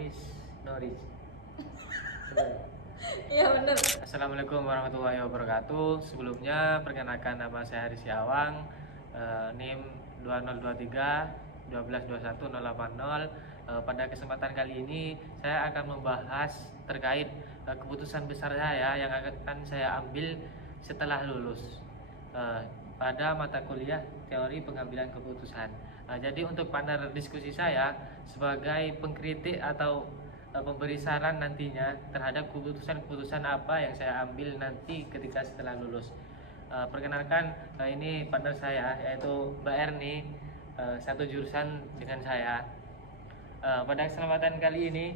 Noris. Iya bener. Assalamualaikum warahmatullahi wabarakatuh. Sebelumnya perkenalkan, nama saya Haris Yawang, NIM 2023 1221080. Pada kesempatan kali ini saya akan membahas terkait keputusan besar saya yang akan saya ambil setelah lulus pada mata kuliah teori pengambilan keputusan. Jadi untuk partner diskusi saya sebagai pengkritik atau pemberi saran nantinya terhadap keputusan-keputusan apa yang saya ambil nanti ketika setelah lulus. Perkenalkan, ini partner saya yaitu Mbak Erni, satu jurusan dengan saya. Pada kesempatan kali ini,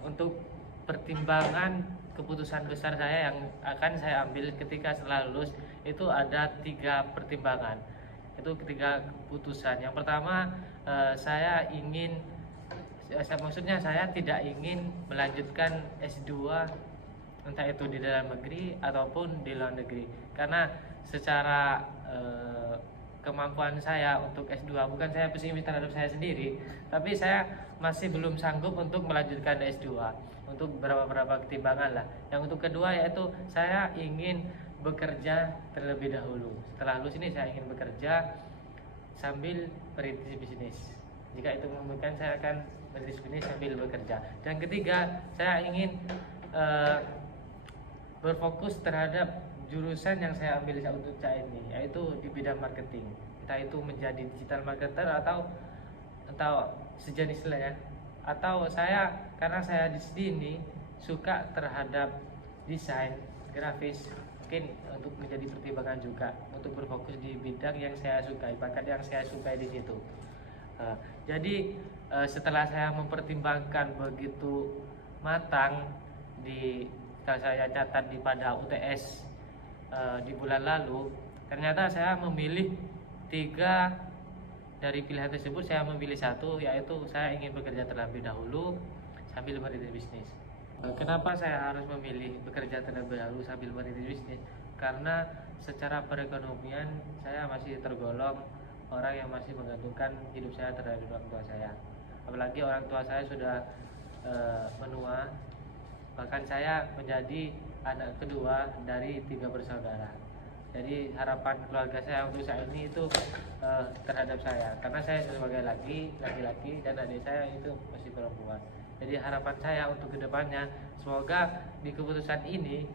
untuk pertimbangan keputusan besar saya yang akan saya ambil ketika setelah lulus itu ada 3 pertimbangan. Itu ketiga keputusan. Yang pertama, maksudnya saya tidak ingin melanjutkan S2 entah itu di dalam negeri ataupun di luar negeri, karena secara kemampuan saya untuk S2, bukan saya pesimis terhadap saya sendiri, tapi saya masih belum sanggup untuk melanjutkan S2 untuk beberapa pertimbangan lah. Yang untuk kedua yaitu saya ingin bekerja terlebih dahulu. Setelah lulus ini saya ingin bekerja sambil merintis bisnis. Jika itu memungkinkan, saya akan merintis bisnis sambil bekerja. Dan ketiga, saya ingin berfokus terhadap jurusan yang saya ambil untuk saat ini, yaitu di bidang marketing. Entah itu menjadi digital marketer atau sejenis lah ya. Atau karena saya di sini suka terhadap desain grafis, mungkin untuk menjadi pertimbangan juga untuk berfokus di bidang yang saya sukai, bakat yang saya sukai di situ. Jadi setelah saya mempertimbangkan begitu matang saya catat pada UTS di bulan lalu, ternyata saya memilih 3 dari pilihan tersebut. Saya memilih satu, yaitu saya ingin bekerja terlebih dahulu sambil merintis bisnis. Kenapa saya harus memilih bekerja terlebih dahulu sambil merintis bisnis? Karena secara perekonomian saya masih tergolong orang yang masih menggantungkan hidup saya terhadap orang tua saya. Apalagi orang tua saya sudah menua, bahkan saya menjadi anak kedua dari 3 bersaudara. Jadi harapan keluarga saya untuk saat ini itu terhadap saya, karena saya sebagai laki-laki dan adik saya itu masih perempuan. Jadi harapan saya untuk kedepannya, semoga di keputusan ini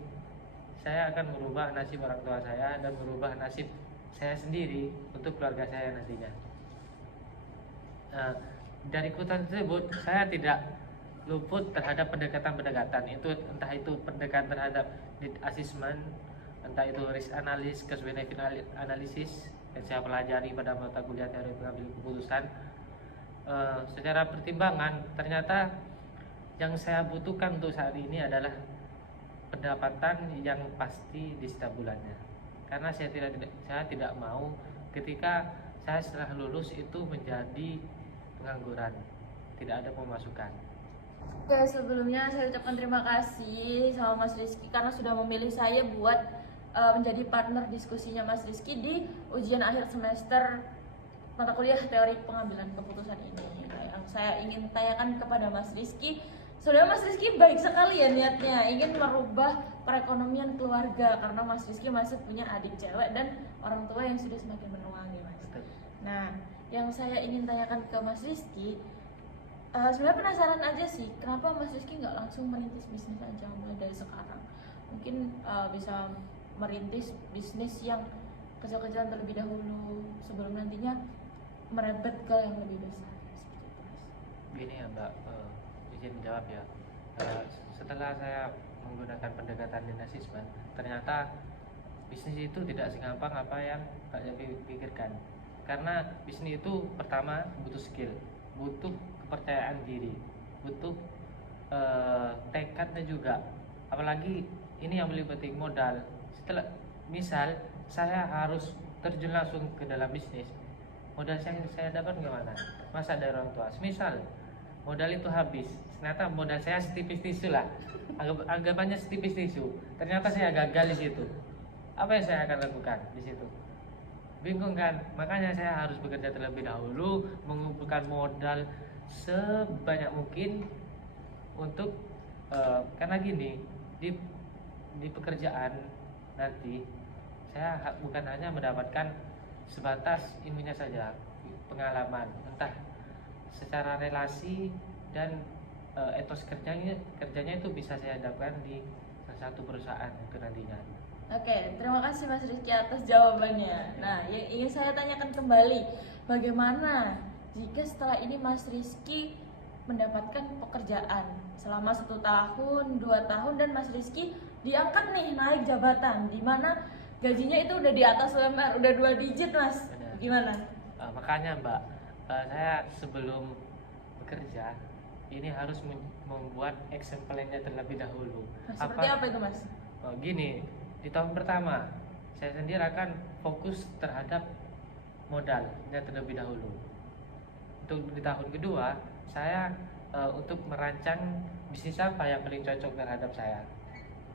saya akan merubah nasib orang tua saya dan merubah nasib saya sendiri untuk keluarga saya nantinya. Dari keputusan tersebut saya tidak luput terhadap pendekatan-pendekatan itu, entah itu pendekatan terhadap need assessment, entah itu risk analysis, cost benefit analysis yang saya pelajari pada mata kuliah teori pengambilan keputusan. Secara pertimbangan, ternyata yang saya butuhkan untuk saat ini adalah pendapatan yang pasti di setiap bulannya, karena saya tidak mau ketika saya setelah lulus itu menjadi pengangguran, tidak ada pemasukan. Oke, sebelumnya saya ucapkan terima kasih sama Mas Rizky karena sudah memilih saya buat menjadi partner diskusinya Mas Rizky di ujian akhir semester mata kuliah teori pengambilan keputusan ini. Yang saya ingin tanyakan kepada Mas Rizky, sebenarnya Mas Rizky baik sekali ya niatnya, ingin merubah perekonomian keluarga karena Mas Rizky masih punya adik cewek dan orang tua yang sudah semakin menua nih Mas. Nah, yang saya ingin tanyakan ke Mas Rizky, sebenarnya penasaran aja sih, kenapa Mas Rizky nggak langsung merintis bisnis aja mulai dari sekarang? Mungkin bisa merintis bisnis yang kecil-kecilan terlebih dahulu sebelum nantinya merebet ke yang lebih besar. Gini ya Mbak, izin jawab ya. Setelah saya menggunakan pendekatan lean assessment, ternyata bisnis itu tidak segampang apa yang Mbak pikirkan. Karena bisnis itu pertama butuh skill, butuh kepercayaan diri, butuh tekad dan juga, apalagi ini yang paling penting, modal. Setelah misal saya harus terjun langsung ke dalam bisnis, modal saya dapat gimana? Masa dari orang tua. Misal modal itu habis, ternyata modal saya setipis tisu lah, anggapannya setipis tisu, ternyata saya gagal di situ. Apa yang saya akan lakukan di situ? Bingung kan? Makanya saya harus bekerja terlebih dahulu, mengumpulkan modal sebanyak mungkin untuk karena gini, di pekerjaan nanti saya bukan hanya mendapatkan sebatas ilmunya saja, pengalaman, entah secara relasi dan etos kerjanya itu bisa saya dapatkan di salah satu perusahaan itu nantinya. Oke, terima kasih Mas Rizky atas jawabannya. Nah, yang ingin saya tanyakan kembali, bagaimana jika setelah ini Mas Rizky mendapatkan pekerjaan selama 1 tahun, 2 tahun, dan Mas Rizky diangkat nih naik jabatan, di mana gajinya itu udah di atas UMR, udah 2 digit, Mas. Benar. Gimana? Makanya Mbak, saya sebelum bekerja ini harus membuat action plan-nya terlebih dahulu. Seperti apa itu, Mas? Gini, di tahun pertama saya sendiri akan fokus terhadap modalnya terlebih dahulu. Untuk di tahun kedua saya untuk merancang bisnis apa yang paling cocok terhadap saya,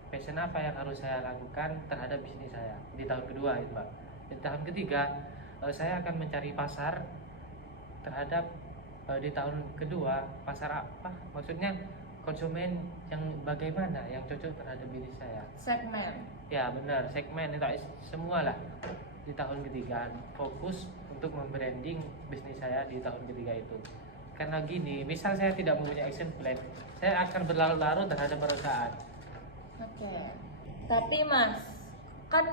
passion apa yang harus saya lakukan terhadap bisnis saya di tahun kedua itu Mbak. Di tahun ketiga saya akan mencari pasar terhadap di tahun kedua pasar apa, maksudnya konsumen yang bagaimana yang cocok terhadap bisnis saya. Segmen. Ya benar, segmen itu semua lah. Di tahun ketiga fokus untuk membranding bisnis saya di tahun ketiga itu. Karena gini, misal saya tidak mempunyai action plan, saya akan berlarut-larut terhadap perusahaan. Oke. Tapi Mas, kan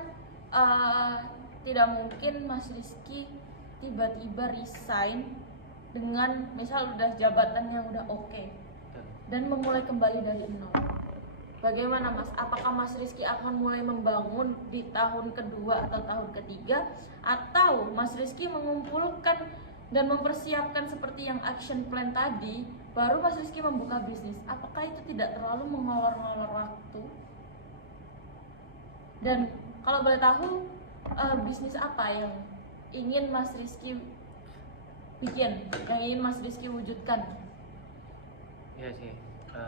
tidak mungkin Mas Rizky tiba-tiba resign dengan misal udah jabatan yang udah oke dan memulai kembali dari nol. Bagaimana Mas? Apakah Mas Rizky akan mulai membangun di tahun kedua atau tahun ketiga, atau Mas Rizky mengumpulkan dan mempersiapkan seperti yang action plan tadi, baru Mas Rizky membuka bisnis? Apakah itu tidak terlalu mengolor-ngolor waktu? Dan kalau boleh tahu, bisnis apa yang ingin Mas Rizky bikin, yang ingin Mas Rizky wujudkan? Iya sih,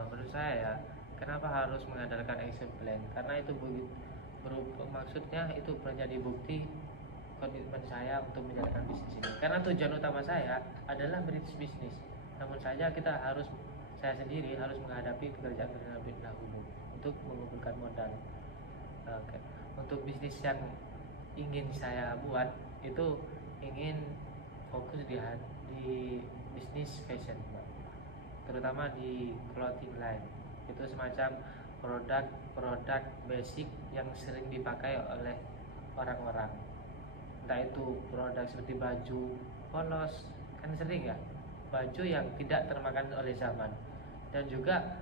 menurut saya ya, kenapa harus mengandalkan action plan? Karena itu maksudnya itu menjadi bukti komitmen saya untuk menjalankan bisnis ini. Karena tujuan utama saya adalah bisnis. Namun saja saya sendiri harus menghadapi pekerjaan terlebih dahulu untuk mengumpulkan modal. Oke. Untuk bisnis yang ingin saya buat itu ingin fokus di bisnis fashion, terutama di clothing line. Itu semacam produk basic yang sering dipakai oleh orang-orang, entah itu produk seperti baju, polos, kan sering ya, baju yang tidak termakan oleh zaman. Dan juga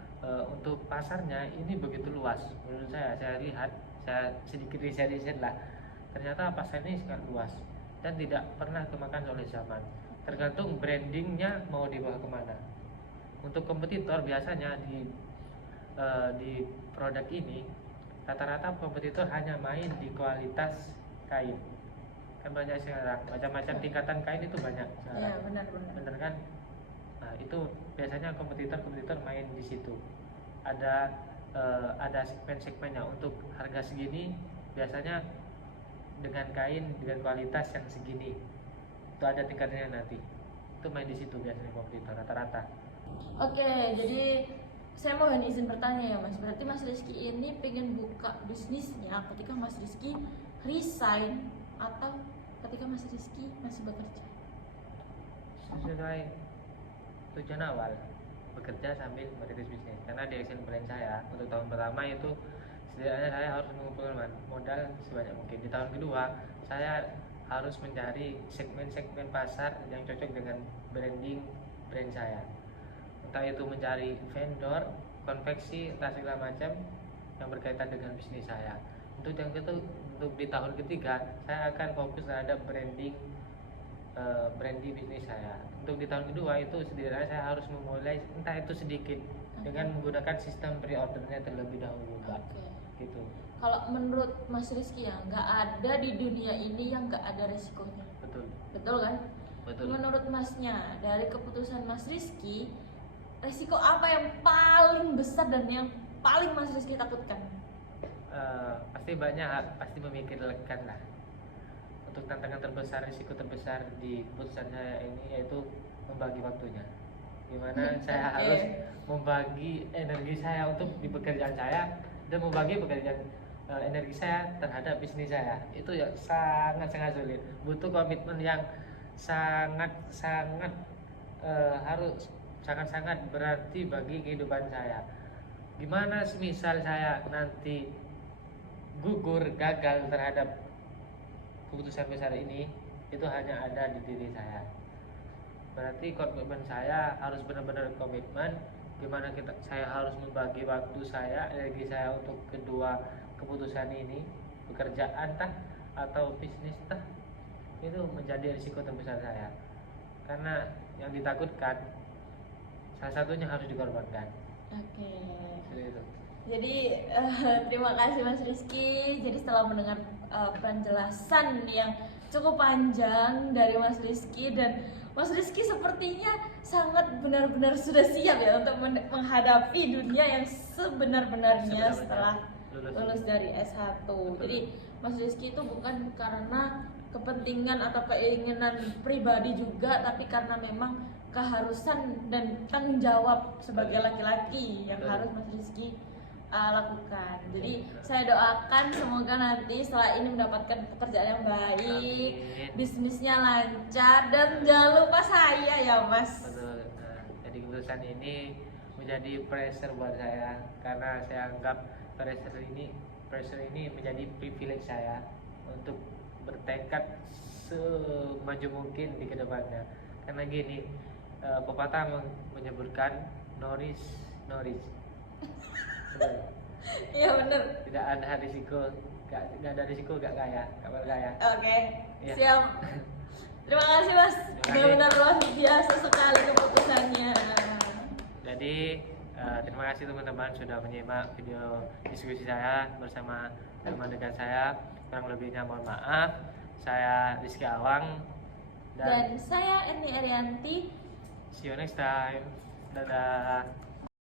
untuk pasarnya ini begitu luas. Menurut saya lihat, saya sedikit riset lah, ternyata pasar ini sangat luas dan tidak pernah kemakan oleh zaman. Tergantung brandingnya mau dibawa kemana. Untuk kompetitor biasanya di produk ini rata-rata kompetitor hanya main di kualitas kain. Kan banyak sekarang macam-macam tingkatan kain itu banyak sekarang. Iya, benar. Benar kan? Nah, itu biasanya kompetitor main di situ. Ada segmen-segmennya. Untuk harga segini biasanya dengan kain dengan kualitas yang segini. Itu ada tingkatannya nanti. Itu main di situ biasanya kompetitor rata-rata. Oke, jadi saya mohon izin bertanya ya Mas. Berarti Mas Rizky ini pengen buka bisnisnya ketika Mas Rizky resign atau ketika Mas Rizky masih bekerja? Sesuai tujuan awal, bekerja sambil merintis bisnis. Karena di action plan saya untuk tahun pertama itu setidaknya saya harus mengumpulkan modal sebanyak mungkin. Di tahun kedua saya harus mencari segmen-segmen pasar yang cocok dengan brand saya. Entah itu mencari vendor, konveksi, entah segala macam yang berkaitan dengan bisnis saya. Untuk di tahun ketiga saya akan fokus terhadap branding bisnis saya. Untuk di tahun kedua itu setidaknya saya harus memulai entah itu sedikit dengan menggunakan sistem pre-ordernya terlebih dahulu, Mbak. Gitu. Kalau menurut Mas Rizky ya, nggak ada di dunia ini yang nggak ada resikonya. Betul kan? Betul. Menurut Masnya, dari keputusan Mas Rizky, resiko apa yang paling besar dan yang paling Mas Rizky takutkan? Pasti banyak, pasti memikirkan lah. Untuk tantangan terbesar, risiko terbesar di keputusan saya ini yaitu membagi waktunya. Gimana saya Oke. harus membagi energi saya untuk di pekerjaan saya dan membagi energi saya terhadap bisnis saya. Itu ya sangat sulit, butuh komitmen yang sangat harus sangat berarti bagi kehidupan saya. Gimana semisal saya nanti gugur, gagal terhadap keputusan besar ini, itu hanya ada di diri saya. Berarti komitmen saya harus benar-benar komitmen. Gimana saya harus membagi waktu saya, energi saya untuk kedua keputusan ini, pekerjaan atau bisnis itu menjadi risiko terbesar saya. Karena yang ditakutkan salah satunya harus dikorbankan. Oke. Seperti itu. Jadi terima kasih Mas Rizky. Jadi setelah mendengar penjelasan yang cukup panjang dari Mas Rizky, dan Mas Rizky sepertinya sangat benar-benar sudah siap ya untuk menghadapi dunia yang sebenar-benarnya setelah lulus dari S1. Jadi Mas Rizky itu bukan karena kepentingan atau keinginan pribadi juga, tapi karena memang keharusan dan tanggung jawab sebagai laki-laki yang harus Mas Rizky lakukan. Jadi saya doakan semoga nanti setelah ini mendapatkan pekerjaan yang baik, bisnisnya lancar, dan jangan lupa saya ya Mas. Betul. Jadi keputusan ini menjadi pressure buat saya, karena saya anggap pressure ini menjadi privilege saya untuk bertekad semaju mungkin di kedepannya. Karena gini, pepatah menyebutkan no risk. Iya bener. Tidak ada risiko, gak ada risiko gak kaya, kabar kaya. Oke, Iya. siap. Terima kasih Mas. Terima kasih. Benar-benar luar biasa sekali keputusannya. Jadi terima kasih teman-teman sudah menyimak video diskusi saya bersama teman dekat saya. Kurang lebihnya mohon maaf. Saya Rizky Awang Dan saya Eni Arianti. see you next time. Dadah.